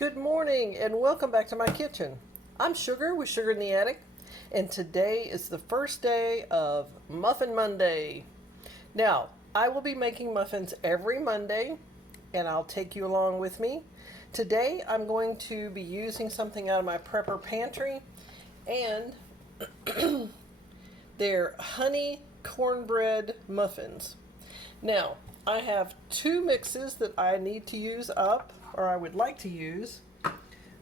Good morning and welcome back to my kitchen. I'm Sugar with Sugar in the Attic, and today is the first day of Muffin Monday. Now, I will be making muffins every Monday, and I'll take you along with me. Today I'm going to be using something out of my prepper pantry, and they're honey cornbread muffins. Now, I have two mixes that I need to use up, or I would like to use.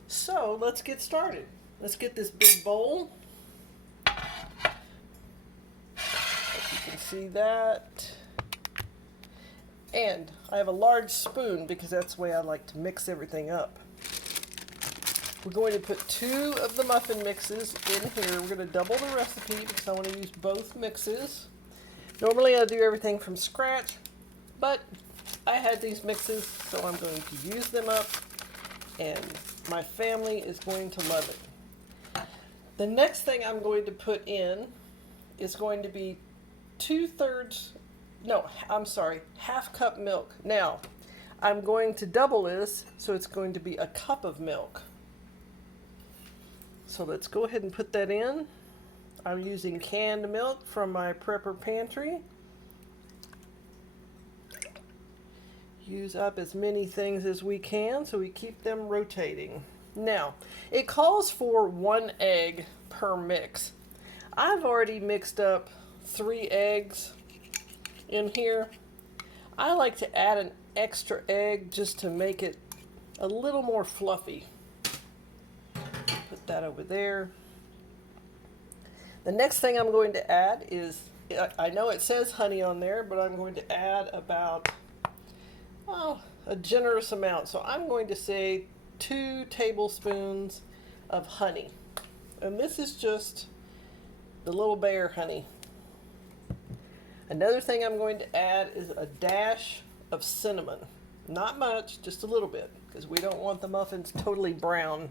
So let's get started. Let's get this big bowl. If you can see that. And I have a large spoon because that's the way I like to mix everything up. We're going to put two of the muffin mixes in here. We're going to double the recipe because I want to use both mixes. Normally I do everything from scratch, but I had these mixes, so I'm going to use them up, and my family is going to love it. The next thing I'm going to put in is going to be half cup milk. Now, I'm going to double this, so it's going to be a cup of milk. So let's go ahead and put that in. I'm using canned milk from my prepper pantry. Use up as many things as we can so we keep them rotating. Now, it calls for 1 egg per mix. I've already mixed up 3 eggs in here. I like to add an extra egg just to make it a little more fluffy. Put that over there. The next thing I'm going to add is, I know it says honey on there, but I'm going to add about a generous amount. So I'm going to say 2 tablespoons of honey. And this is just the little bear honey. Another thing I'm going to add is a dash of cinnamon. Not much, just a little bit, because we don't want the muffins totally brown.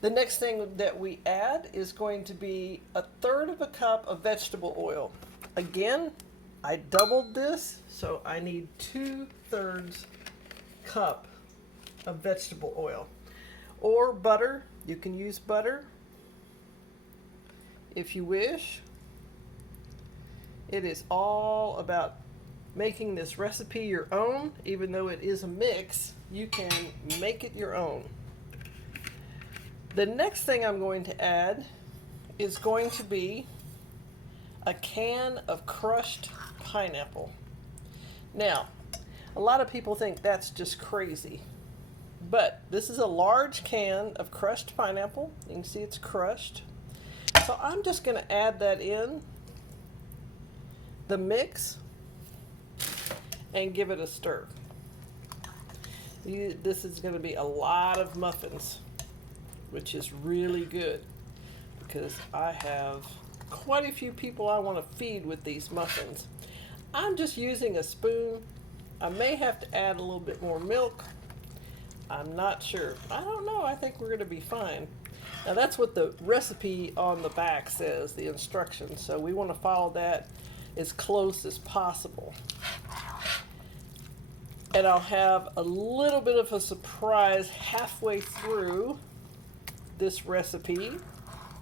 The next thing that we add is going to be 1/3 cup of vegetable oil. Again, I doubled this, so I need 2/3 cup of vegetable oil. Or butter. You can use butter if you wish. It is all about making this recipe your own. Even though it is a mix, you can make it your own. The next thing I'm going to add is going to be a can of crushed pineapple. Now, a lot of people think that's just crazy, but this is a large can of crushed pineapple. You can see it's crushed. So I'm just going to add that in the mix and give it a stir. This is going to be a lot of muffins, which is really good because I have quite a few people I want to feed with these muffins. I'm just using a spoon. I may have to add a little bit more milk. I'm not sure. I don't know. I think we're going to be fine. Now that's what the recipe on the back says, the instructions. So we want to follow that as close as possible. And I'll have a little bit of a surprise halfway through this recipe.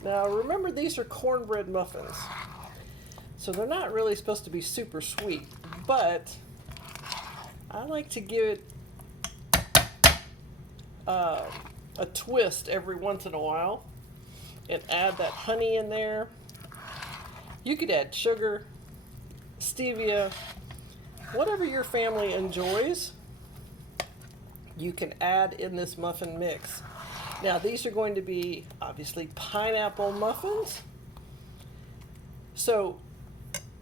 Now remember, these are cornbread muffins, so they're not really supposed to be super sweet, but I like to give it a twist every once in a while and add that honey in there. You could add sugar, stevia, whatever your family enjoys, you can add in this muffin mix. Now these are going to be obviously pineapple muffins. So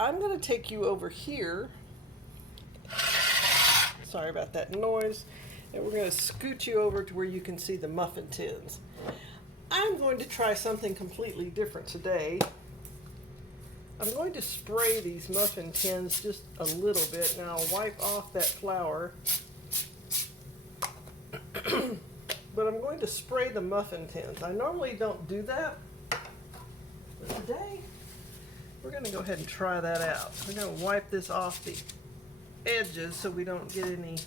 I'm going to take you over here. Sorry about that noise. And we're going to scoot you over to where you can see the muffin tins. I'm going to try something completely different today. I'm going to spray these muffin tins just a little bit. Now I'll wipe off that flour. But I'm going to spray the muffin tins. I normally don't do that, but today we're going to go ahead and try that out. We're going to wipe this off the edges so we don't get any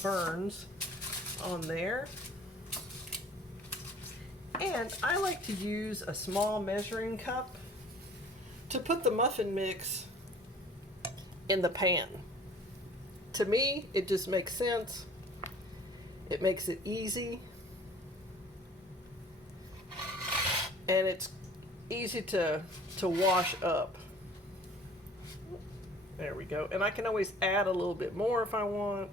burns on there. And I like to use a small measuring cup to put the muffin mix in the pan. To me, it just makes sense. It makes it easy. And it's easy to wash up. There we go. And I can always add a little bit more if I want.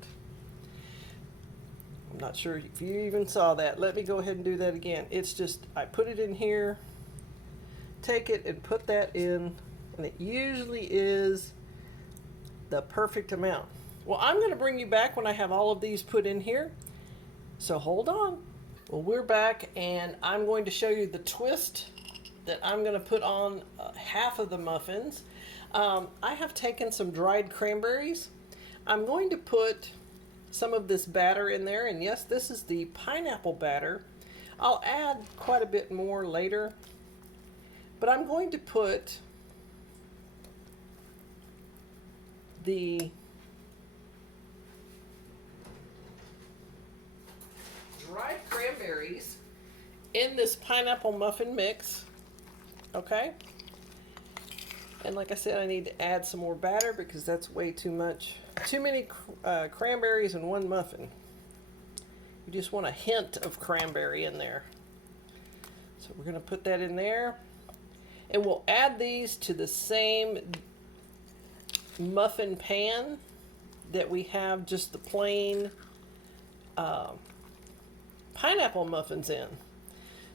I'm not sure if you even saw that. Let me go ahead and do that again. It's just, I put it in here, take it and put that in, and it usually is the perfect amount. Well, I'm going to bring you back when I have all of these put in here. So hold on. Well, we're back, and I'm going to show you the twist that I'm going to put on half of the muffins. I have taken some dried cranberries. I'm going to put some of this batter in there, and yes, this is the pineapple batter. I'll add quite a bit more later, but I'm going to put the dried cranberries in this pineapple muffin mix, okay? And like I said, I need to add some more batter because that's way too much. Too many cranberries in one muffin. You just want a hint of cranberry in there. So we're going to put that in there. And we'll add these to the same muffin pan that we have just the plain pineapple muffins in.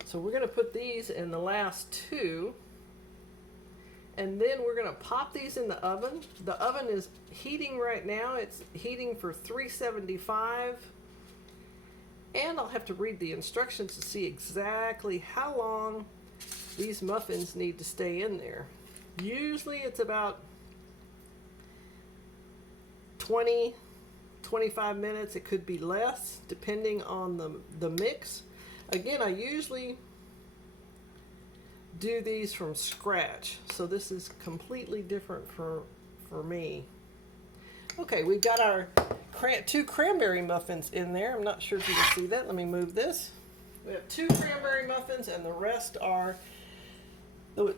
So we're going to put these in the last two. And then we're going to pop these in the oven. The oven is heating right now. It's heating for 375. And I'll have to read the instructions to see exactly how long these muffins need to stay in there. Usually it's about 20, 25 minutes. It could be less depending on the mix. Again, I usually do these from scratch, so this is completely different for me. Okay, we've got our two cranberry muffins in there. I'm not sure if you can see that. Let me move this. We have two cranberry muffins, and the rest are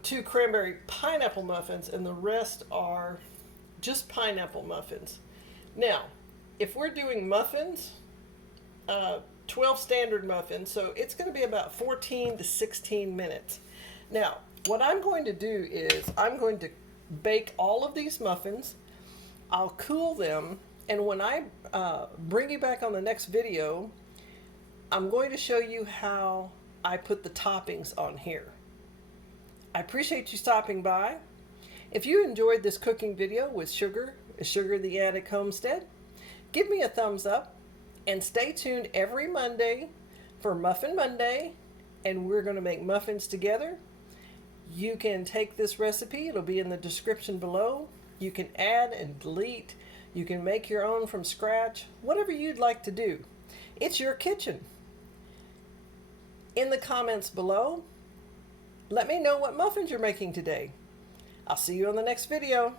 two cranberry pineapple muffins, and the rest are just pineapple muffins. Now, if we're doing muffins, 12 standard muffins, so it's going to be about 14 to 16 minutes. Now, what I'm going to do is I'm going to bake all of these muffins. I'll cool them, and when I bring you back on the next video, I'm going to show you how I put the toppings on here. I appreciate you stopping by. If you enjoyed this cooking video with Sugar the Attic Homestead, give me a thumbs up, and stay tuned every Monday for Muffin Monday, and we're going to make muffins together. You can take this recipe, it'll be in the description below. You can add and delete. You can make your own from scratch, whatever you'd like to do. It's your kitchen. In the comments below, let me know what muffins you're making today. I'll see you on the next video.